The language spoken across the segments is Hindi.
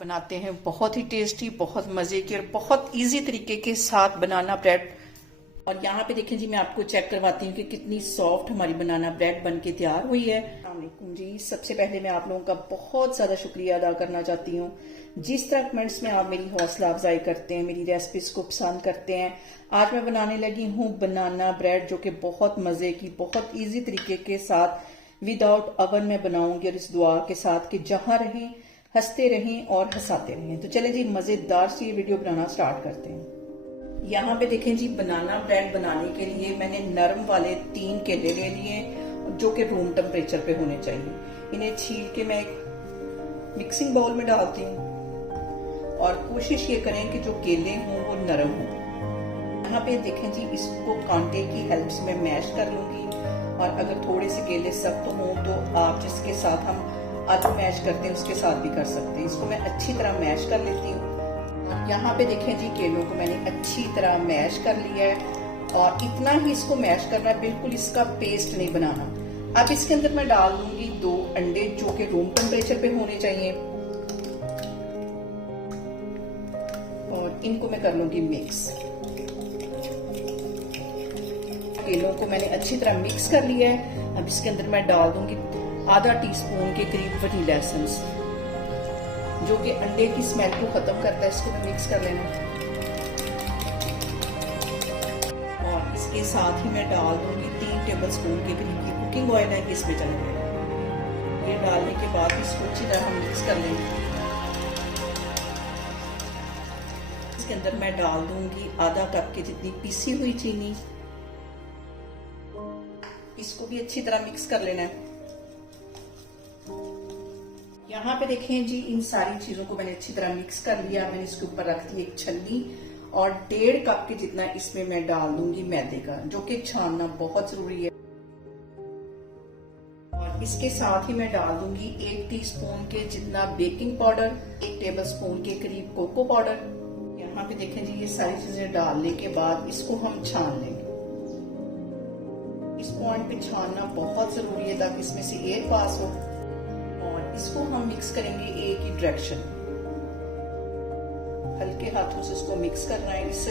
बनाते हैं बहुत ही टेस्टी, बहुत मज़े की और बहुत इजी तरीके के साथ बनाना ब्रेड। और यहाँ पे देखें जी, मैं आपको चेक करवाती हूँ कि कितनी सॉफ्ट हमारी बनाना ब्रेड बन के तैयार हुई है। अस्सलाम वालेकुम जी, सबसे पहले मैं आप लोगों का बहुत ज़्यादा शुक्रिया अदा करना चाहती हूँ। जिस तरह कमेंट्स में आप मेरी हौसला अफजाई करते हैं, मेरी रेसिपीज को पसंद करते हैं। आज मैं बनाने लगी हूँ बनाना ब्रेड, जो कि बहुत मज़े की, बहुत ईजी तरीके के साथ विदाउट अवन में बनाऊंगी, और इस दुआ के साथ कि जहाँ रहें हंसते रहें और हंसाते रहें। तो चले जी, मज़ेदार सी ये वीडियो बनाना स्टार्ट करते हैं। यहाँ पे देखें जी, बनाना ब्रेड बनाने के लिए मैंने नरम वाले 3 केले ले लिए, जो कि रूम टेम्परेचर पे होने चाहिए। इन्हें छील के मैं एक मिक्सिंग बाउल में डालती हूँ, और कोशिश ये करें कि जो केले हों वो नरम हों। यहाँ पे देखें जी, इसको कांटे की हेल्प से मैं मैश कर लूंगी, और अगर थोड़े से केले सख्त हों तो आप जिसके साथ हम आलू मैश करते हैं उसके साथ भी कर सकते हैं। इसको मैं अच्छी तरह मैश कर लेती हूँ। यहाँ पे देखें जी, केलों को मैंने अच्छी तरह मैश कर लिया है, और इतना ही इसको मैश करना है, बिल्कुल इसका पेस्ट नहीं बनाना। अब इसके अंदर मैं डाल दूंगी 2 अंडे, जो कि रूम टेम्परेचर पे होने चाहिए, और इनको मैं कर लूंगी मिक्स। केलों को मैंने अच्छी तरह मिक्स कर लिया है। अब इसके अंदर मैं डाल दूंगी आधा टीस्पून के करीब वनीला एसेंस, जो कि अंडे की स्मेल को खत्म करता है। इसको मैं मिक्स कर लेना, और इसके साथ ही मैं डाल दूंगी 3 टेबलस्पून के करीब की कुकिंग ऑयल है, इसमें चला जाएगा। ये डालने के बाद इसको अच्छी तरह हम मिक्स कर लेंगे। इसके अंदर मैं डाल दूंगी आधा कप के जितनी पीसी हुई चीनी। इसको भी अच्छी तरह मिक्स कर लेना है। यहाँ पे देखें जी, इन सारी चीजों को मैंने अच्छी तरह मिक्स कर लिया। मैंने इसके ऊपर रख दी एक छन्नी, और 1.5 कप के जितना इसमें मैं डाल दूंगी मैदे का, जो कि छानना बहुत जरूरी है। और इसके साथ ही मैं डाल दूंगी 1 टीस्पून के जितना बेकिंग पाउडर, 1 टेबलस्पून के करीब कोको पाउडर। यहाँ पे देखें जी, ये सारी चीजें डालने के बाद इसको हम छान लेंगे। इस पॉइंट पे छानना बहुत जरूरी है ताकि इसमें से एयर पास हो, और इसको हम मिक्स करेंगे एक ही डायरेक्शन, हल्के हाथों से इसको मिक्स करना है। इस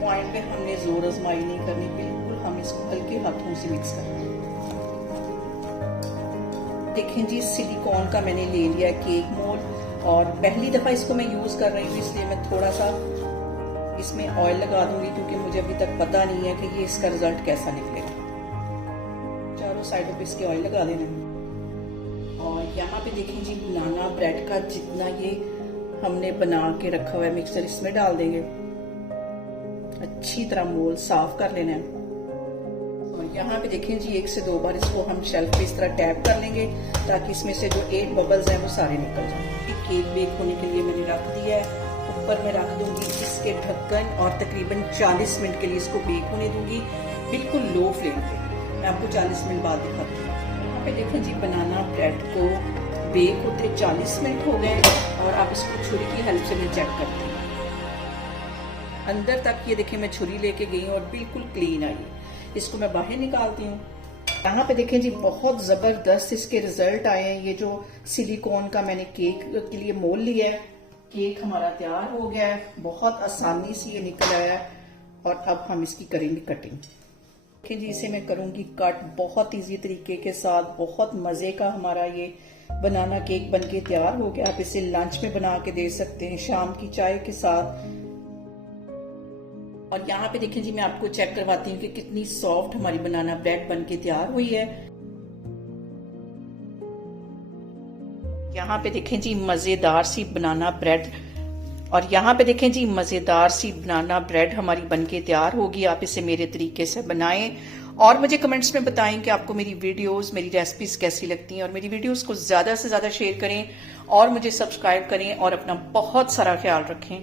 पॉइंट पे हमने जोर आजमाई नहीं करनी, बिल्कुल हम इसको हल्के हाथों से मिक्स करना है। देखें जी, सिलिकॉन का मैंने ले लिया केक मोल्ड, और पहली दफा इसको मैं यूज कर रही हूँ, इसलिए मैं थोड़ा सा इसमें ऑयल लगा दूंगी, क्योंकि मुझे अभी तक पता नहीं है कि ये इसका रिजल्ट कैसा निकलेगा। चारों साइडों पे इसके ऑयल लगा देना है। और यहाँ पे देखें जी, बनाना ब्रेड का जितना ये हमने बना के रखा हुआ है मिक्सचर, इसमें डाल देंगे। अच्छी तरह मोल साफ कर लेना है। और यहाँ पे देखें जी, 1 से 2 बार इसको हम शेल्फ पे इस तरह टैप कर लेंगे, ताकि इसमें से जो 8 बबल्स हैं वो सारे निकल जाएं। केक बेक होने के लिए मैंने रख दिया है। ऊपर मैं रख दूंगी इसके ढक्कन, और तकरीबन 40 मिनट के लिए इसको बेक होने दूंगी, बिल्कुल लो फ्लेम पे। मैं आपको 40 मिनट बाद दिखाती हूँ। यहाँ पे देखें जी, बनाना ब्रेड को बेक होते 40 मिनट हो गए, और आप इसको छुरी की हेल्प से मैं चेक करती हूँ। अंदर तक ये देखें, मैं छुरी लेके गई हूँ और बिल्कुल क्लीन आई। इसको मैं बाहर निकालती हूँ। यहाँ पे देखें जी, बहुत जबरदस्त इसके रिजल्ट आए हैं। ये जो सिलिकॉन का मैंने केक के लिए मोल लिया है, केक हमारा तैयार हो गया है। बहुत आसानी से ये निकल आया है, और अब हम इसकी करेंगे कटिंग। देखिए जी, इसे मैं करूंगी कट बहुत इजी तरीके के साथ। बहुत मजे का हमारा ये बनाना केक बनके तैयार हो गया। आप इसे लंच में बना के दे सकते हैं, शाम की चाय के साथ। और यहाँ पे देखिए जी, मैं आपको चेक करवाती हूँ कि कितनी सॉफ्ट हमारी बनाना ब्रेड बनके तैयार हुई है। यहाँ पे देखें जी, मजेदार सी बनाना ब्रेड, और यहाँ पे देखें जी, मजेदार सी बनाना ब्रेड हमारी बनके तैयार होगी। आप इसे मेरे तरीके से बनाएं, और मुझे कमेंट्स में बताएं कि आपको मेरी वीडियोस, मेरी रेसिपीज कैसी लगती हैं। और मेरी वीडियोस को ज्यादा से ज्यादा शेयर करें, और मुझे सब्सक्राइब करें, और अपना बहुत सारा ख्याल रखें।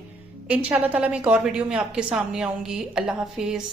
इंशाल्लाह ताला मैं एक और वीडियो में आपके सामने आऊंगी। अल्लाह हाफिज।